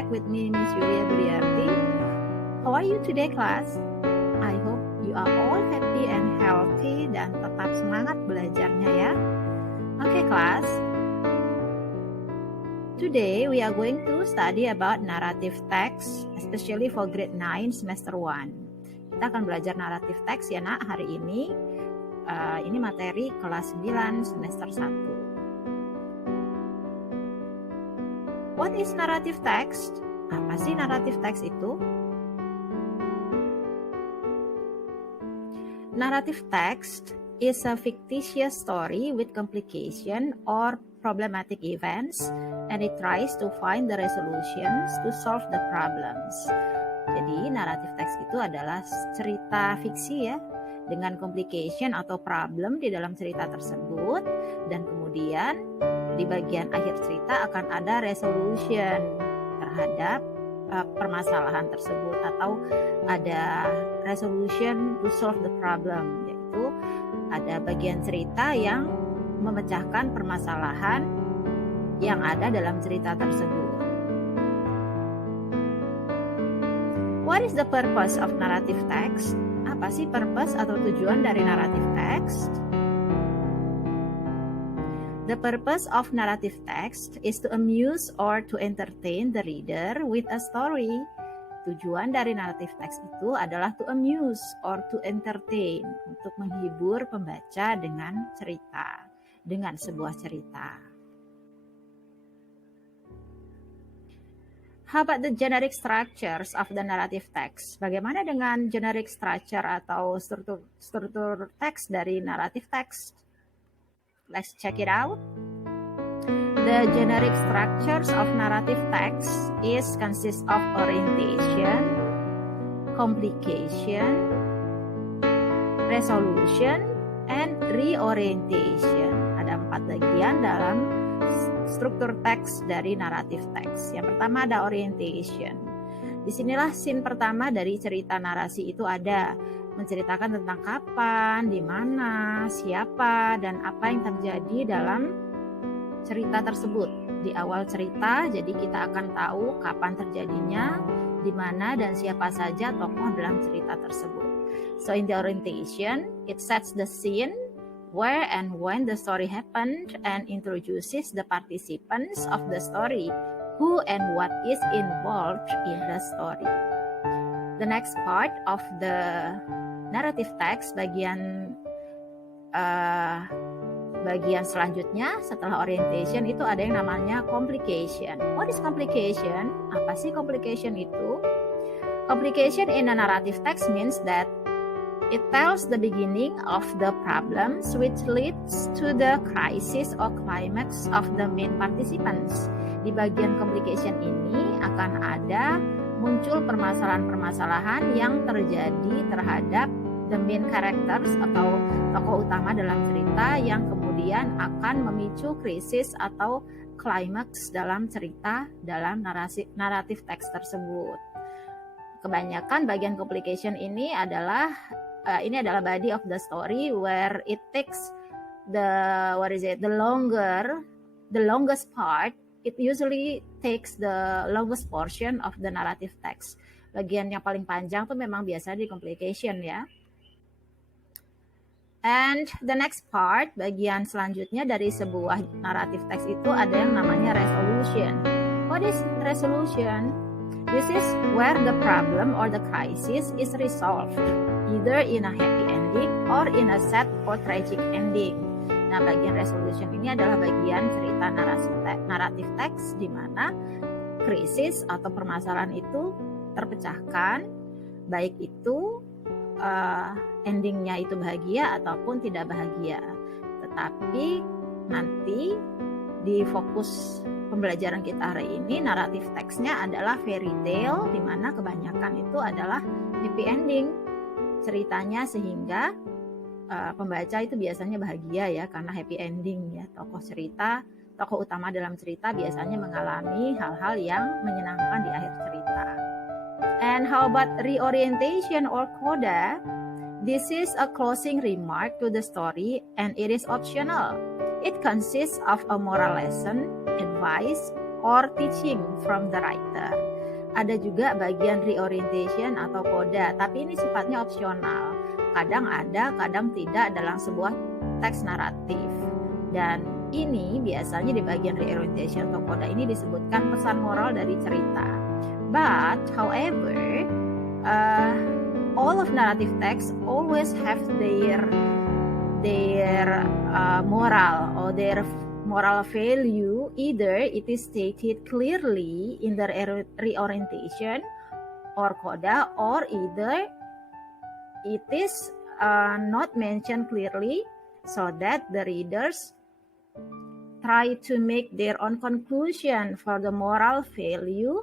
back with me, Miss Yulia Briarti. How are you today, class? I hope you are all happy and healthy dan tetap semangat belajarnya ya. Okay, class. Today we are going to study about narrative text, especially for grade 9 semester 1. Kita akan belajar narrative text ya nak hari ini. Ini materi kelas 9 semester 1. What is narrative text? Apa sih narrative text itu? Narrative text is a fictitious story with complication or problematic events, and it tries to find the resolutions to solve the problems. Jadi narrative text itu adalah cerita fiksi ya, dengan complication atau problem di dalam cerita tersebut, dan kemudian di bagian akhir cerita akan ada resolution terhadap permasalahan tersebut, atau ada resolution to solve the problem, yaitu ada bagian cerita yang memecahkan permasalahan yang ada dalam cerita tersebut. What is the purpose of narrative text? Apa sih purpose atau tujuan dari narrative text? The purpose of narrative text is to amuse or to entertain the reader with a story. Tujuan dari narrative text itu adalah to amuse or to entertain, untuk menghibur pembaca dengan cerita, dengan sebuah cerita. How about the generic structures of the narrative text? Bagaimana dengan generic structure atau struktur teks dari narrative text? Let's check it out. The generic structures of narrative text consist of orientation, complication, resolution, and reorientation. Ada 4 bagian dalam struktur teks dari narrative text. Yang pertama ada orientation. Disinilah scene pertama dari cerita narasi itu ada. Menceritakan tentang kapan, di mana, siapa, dan apa yang terjadi dalam cerita tersebut. Di awal cerita, jadi kita akan tahu kapan terjadinya, di mana, dan siapa saja tokoh dalam cerita tersebut. So in the orientation, it sets the scene, where and when the story happened, and introduces the participants of the story, who and what is involved in the story. The next part of the narrative text, bagian selanjutnya setelah orientation itu ada yang namanya complication. What is complication? Apa sih complication itu? Complication in a narrative text means that it tells the beginning of the problems which leads to the crisis or climax of the main participants. Di bagian complication ini akan ada muncul permasalahan-permasalahan yang terjadi terhadap the main characters atau tokoh utama dalam cerita, yang kemudian akan memicu krisis atau climax dalam cerita dalam naratif teks tersebut. Kebanyakan bagian complication ini adalah body of the story, where it takes the longest part. It usually takes the longest portion of the narrative text. Bagian yang paling panjang tuh memang biasa di complication ya. And the next part, bagian selanjutnya dari sebuah narrative text itu ada yang namanya resolution. What is resolution? This is where the problem or the crisis is resolved, either in a happy ending or in a sad or tragic ending. Nah, bagian resolution ini adalah bagian cerita naratif teks di mana krisis atau permasalahan itu terpecahkan, baik itu endingnya itu bahagia ataupun tidak bahagia. Tetapi nanti di fokus pembelajaran kita hari ini, naratif teksnya adalah fairy tale, di mana kebanyakan itu adalah happy ending ceritanya, sehingga pembaca itu biasanya bahagia ya, karena happy ending ya. Tokoh utama dalam cerita biasanya mengalami hal-hal yang menyenangkan di akhir cerita. And how about reorientation or coda? This is a closing remark to the story and it is optional. It consists of a moral lesson, advice, or teaching from the writer. Ada juga bagian reorientation atau coda, tapi ini sifatnya opsional. Kadang ada, kadang tidak dalam sebuah teks naratif. Dan ini biasanya di bagian reorientation atau coda ini disebutkan pesan moral dari cerita. But, however, all of narrative text always have their moral or their moral value. Either it is stated clearly in the reorientation or coda, or either it is not mentioned clearly, so that the readers try to make their own conclusion for the moral value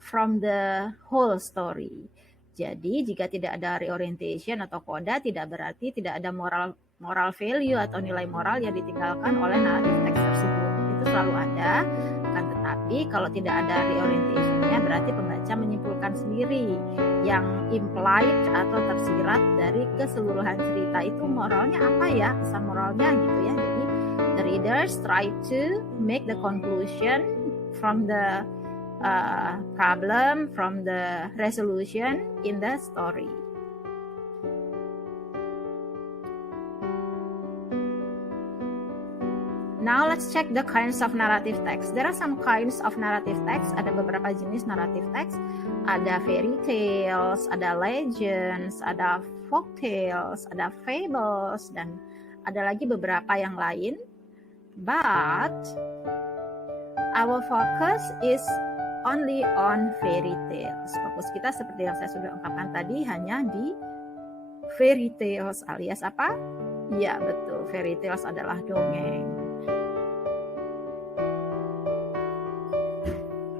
from the whole story. Jadi jika tidak ada reorientation atau coda, tidak berarti tidak ada moral value atau nilai moral yang ditinggalkan oleh naratif teks tersebut. Itu selalu ada, kan, tetapi kalau tidak ada reorientation-nya berarti pembaca menyimpulkan sendiri yang implied atau tersirat dari keseluruhan cerita itu moralnya apa ya, pesan moralnya gitu ya. Jadi the readers try to make the conclusion from the problem, from the resolution in the story. Now let's check the kinds of narrative text. There are some kinds of narrative text. Ada beberapa jenis narrative text. Ada fairy tales, ada legends, ada folk tales, ada fables, dan ada lagi beberapa yang lain. But our focus is only on fairy tales. Fokus kita seperti yang saya sudah ungkapkan tadi hanya di fairy tales, alias apa? Ya betul, fairy tales adalah dongeng.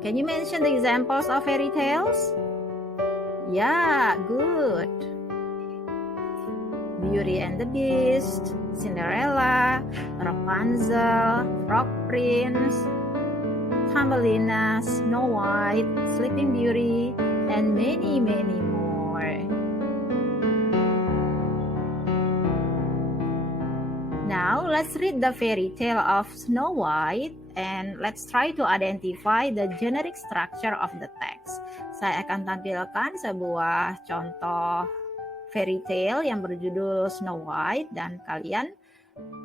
Can you mention the examples of fairy tales? Yeah, good. Beauty and the Beast, Cinderella, Rapunzel, Frog Prince, Thumbelina, Snow White, Sleeping Beauty, and many, many more. Now, let's read the fairy tale of Snow White and let's try to identify the generic structure of the text. Saya akan tampilkan sebuah contoh fairy tale yang berjudul Snow White dan kalian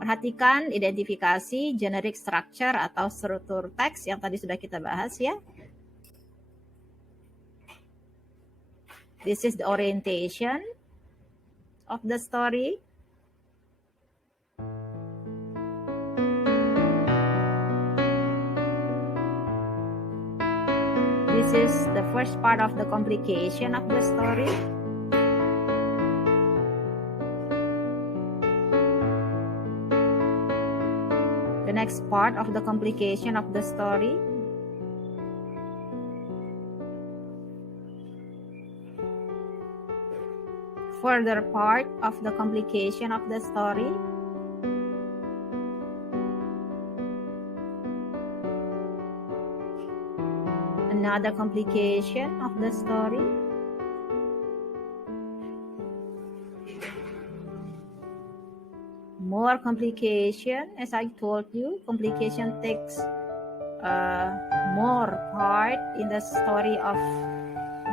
perhatikan identifikasi generic structure atau struktur teks yang tadi sudah kita bahas ya. This is the orientation of the story. This is the first part of the complication of the story. The next part of the complication of the story. Further part of the complication of the story. Another complication of the story. More complication, as I told you, complication takes more part in the story of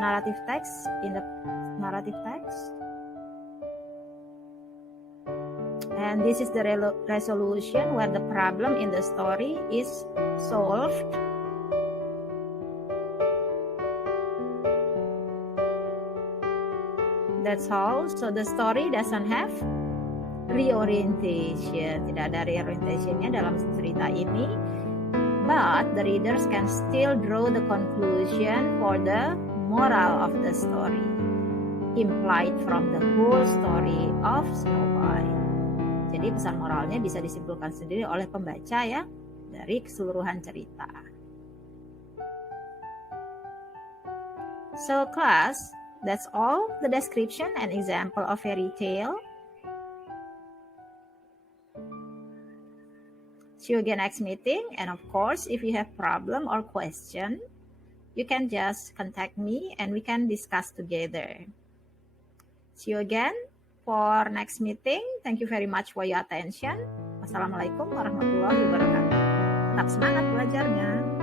narrative text, in the narrative text. And this is the resolution where the problem in the story is solved. That's all. So the story doesn't have reorientation. Tidak ada reorientationnya dalam cerita ini. But the readers can still draw the conclusion for the moral of the story implied from the whole story of Snow White. Jadi pesan moralnya bisa disimpulkan sendiri oleh pembaca ya dari keseluruhan cerita. So class, that's all the description and example of fairy tale. See you again next meeting, and of course if you have problem or question, you can just contact me and we can discuss together. See you again for next meeting. Thank you very much for your attention. Wassalamualaikum warahmatullahi wabarakatuh. Tetap semangat belajarnya.